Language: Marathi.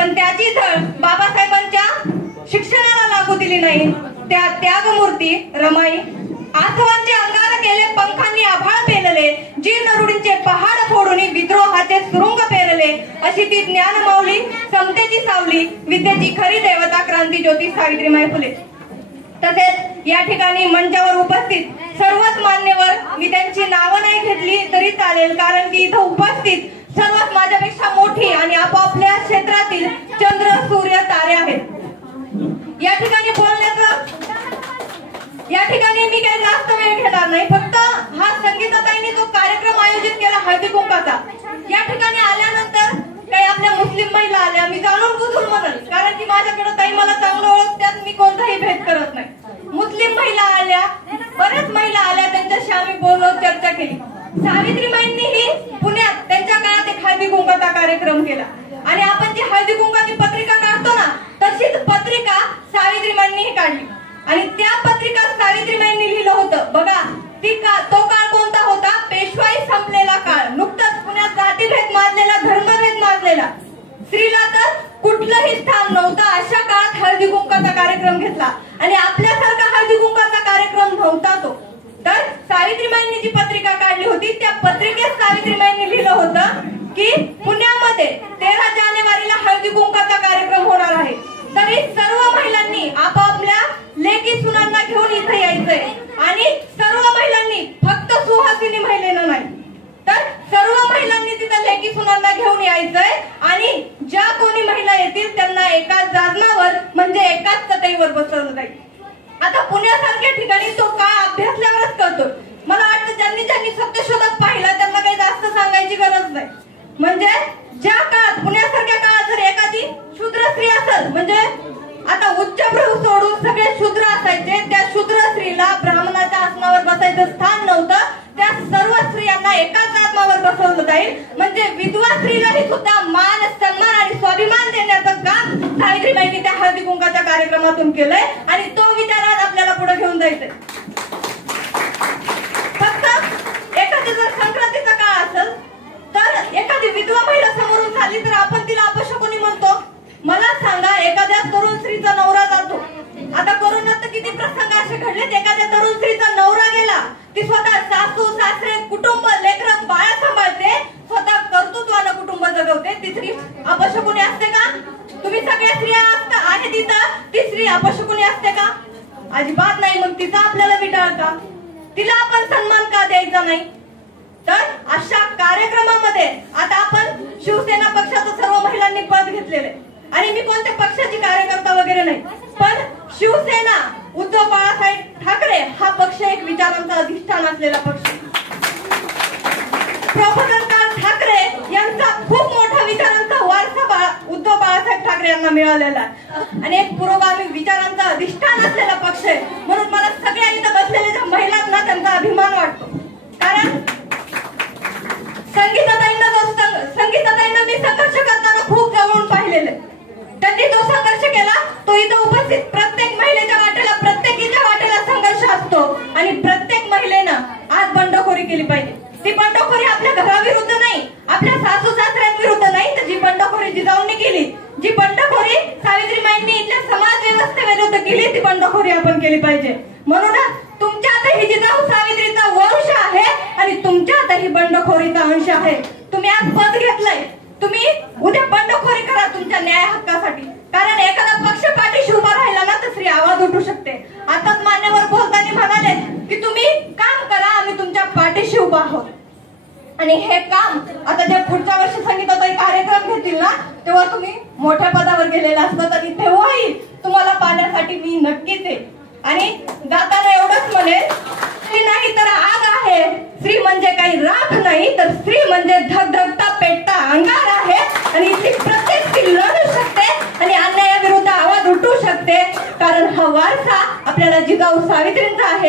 पण त्याची झळ बाबासाहेबांच्या शिक्षणाला लागू दिली नाही। त्या त्यागमूर्ती रमाई आसवांचे अंगार केले, पंखांनी आभाळ पेलले, जीर्ण रूढींचे पहाड फोडून विद्रोहाचे सुरुंग पेरले, अशी ती ज्ञानमाऊली, समतेची सावली, विद्येची खरी देवता क्रांती ज्योती सावित्रीबाई फुले। तसेच या ठिकाणी मंचावर उपस्थित सर्वच मान्यवर, मी त्यांची नावं नाही घेतली तरी चालेल, कारण की इथं उपस्थित सर्वात माझ्यापेक्षा मोठी आणि आपापल्या क्षेत्रातील चंद्र सूर्य तारे आहेत। या ठिकाणी मी काही जास्त वेळ घेणार नाही, फक्त हा संगीताताईंनी जो कार्यक्रम आयोजित केला हळदी कुंकाचा, या ठिकाणी आल्यानंतर काही आपल्या मुस्लिम महिला आल्या, मी जाणून बुजून म्हणल, कारण की माझ्याकडे ताई मला चांगलं ओळखतात, मी कोणताही भेद करत नाही। मुस्लिम महिला आल्या, बरेच महिला आल्या, त्यांच्याशी आम्ही बोललो, चर्चा केली। सावित्रीबाईंनीही पुण्यात त्यांच्या काळात एक हळदी कुंकाचा कार्यक्रम केला आणि आपण जी हळदी कुंकाची पत्रिका काढतो ना, तशीच पत्रिका सावित्रीबाईंनीही काढली आणि त्या पत्रिका सावित्रीबाईंनी लिहिलं होतं बघा, तो काळ कोणता होता? पेशवाई संपलेला काळ, नुकताच पुण्यात जातीभेद माजलेला, धर्मभेद माजलेला, स्त्रीला तर कुठलंही स्थान नव्हतं, अशा काळात हळदी कुंकाचा कार्यक्रम घेतला आणि आपल्यासारखा हळदी कुंकाचा कार्यक्रम नव्हता तो। तर सावित्रीबाईंनी जी पत्रिका काढली होती, त्या पत्रिकेत सावित्रीबाईंनी लिहिलं होतं की पुण्यामध्ये 13 जानेवारीला हळदी कुंकाचा कार्यक्रम होणार आहे, तरी सर्व महिलांनी आपापल्या लेकी सुनांना घेऊन इथे यायचंय आणि सर्व महिलांनी, फक्त सुहासिनी महिलेनं नाही तर सर्व महिलांनी तिथे लेकी सुनांना घेऊन यायचंय आणि ज्या कोणी महिला येतील त्यांना एकाच जाजमावर म्हणजे एकाच चटईवर बसवलं जाईल। आता पुण्यासारख्या ठिकाणी तो काळ अभ्यासल्यावरच कळतो। मला वाटतं ज्यांनी ज्यांनी सत्यशोधक पाहिला त्यांना काही जास्त सांगायची गरज नाही। म्हणजे ज्या काळात, पुण्यासारख्या काळात जर एखादी शूद्र स्त्री असेल, म्हणजे आता उच्चभ्रू सोडून सगळे शूद्र असायचे, त्या शूद्र स्त्रीला ब्राह्मणाच्या आसनावर बसायचं स्थान नव्हतं, त्या सर्व स्त्रियांना एकाच आसनावर बसवलं जाईल, म्हणजे विधवा स्त्रीलाही सुद्धा मान, सन्मान आणि स्वाभिमान देण्याचं काम सावित्रीबाईंनी त्या हळदी कुंकाच्या कार्यक्रमातून केलंय आणि तो विचार आज आपल्याला पुढे घेऊन जायचंय। फक्त एखादी जर संक्रांतीचा काळ असेल तर एखादी विधवा महिला समोरून झाली तर आपण तिला अपशकुनी म्हणतो। मला सांगा, एखाद्या तरुण स्त्रीचा नवरा जातो, आता कोरोनात किती प्रसंग असे घडलेत, एखाद्या तरुण स्त्रीचा नवरा गेला, ती स्वतः सासू सासरे कुटुंब लेकरं बाळा सांभाळते, स्वतः कर्तृत्वानं कुटुंब जगवते, ती स्त्री अपशकुनी असते का? तुम्ही सगळ्या स्त्रिया आहे तिथं, ती स्त्री अपशकुनी असते का? अजिबात नाही। मग तिचा आपल्याला विटाळ का? तिला आपण सन्मान का द्यायचा नाही? तर अशा कार्यक्रमामध्ये आता आपण शिवसेना पक्षाचं सर्व महिलांनी पद घेतलेले आणि मी कोणत्या पक्षाची कार्यकर्ता वगैरे नाही, पण शिवसेना उद्धव बाळासाहेब ठाकरे हा पक्ष एक विचारांचा अधिष्ठान असलेला पक्ष। प्रोफेसर ठाकरे यांचा खूप मोठा विचारांचा वारसा उद्धव बाळासाहेब ठाकरे यांना मिळालेला आणि एक पुरोगामी विचारांचा अधिष्ठान असलेला पक्ष आहे। म्हणून मला सगळ्या इथं बसलेल्या ज्या महिलांना त्यांचा अभिमान वाटतो, कारण संगीताताईंना मी संघर्ष करताना खूप जवळून पाहिलेलं। त्यांनी जो संघर्ष केला तो इथं उपस्थित प्रत्येक महिलेच्या वाटेला, प्रत्येकीच्या वाटेला संघर्ष असतो आणि प्रत्येक महिलेनं आज बंडखोरी केली पाहिजे। ती बंडखोरी आपल्या घराविरुद्ध नाही, आपल्या सासू सासऱ्यांविरुद्ध नाही, तर जी बंडखोरी जिजाऊंनी केली, जी बंडखोरी सावित्रीबाईंनी इथल्या समाज व्यवस्थेविरुद्ध केली, ती बंडखोरी आपण केली पाहिजे। म्हणूनच तुमच्यातही जिजाऊ सावित्रीचा वंश आहे आणि तुमच्यातही बंडखोरीचा अंश आहे। तुम्ही आज पद घेतलंय, तुम्ही उद्या बंडखोरी करा तुमच्या न्याय हक्कासाठी, कारण एखादा पक्ष पाठीशी उभा राहिला ना तर स्त्री आवाज उठू शकते। आताच मान्यवर बोलताना म्हणाले की तुम्ही काम करा, आम्ही तुमच्या पाठीशी उभा आहोत आणि हे काम आता जे पुढच्या वर्षी संगीताताई कार्यक्रम घेतील ना, तेव्हा तुम्ही मोठ्या पदावर गेलेला असतात आणि तेव्हाही तुम्हाला पाहण्यासाठी मी नक्कीच आहे। आणि जाताना एवढंच म्हणेल, स्त्री नाही तर आग आहे, स्त्री म्हणजे काही राख नाही तर स्त्री म्हणजे धगधगता पेटता अंगार आहे आणि ती प्रत्येक स्त्री लढू शकते आणि अन्यायाविरुद्ध आवाज उठवू शकते, कारण हा वारसा आपल्याला जिजाऊ सावित्रींचा आहे।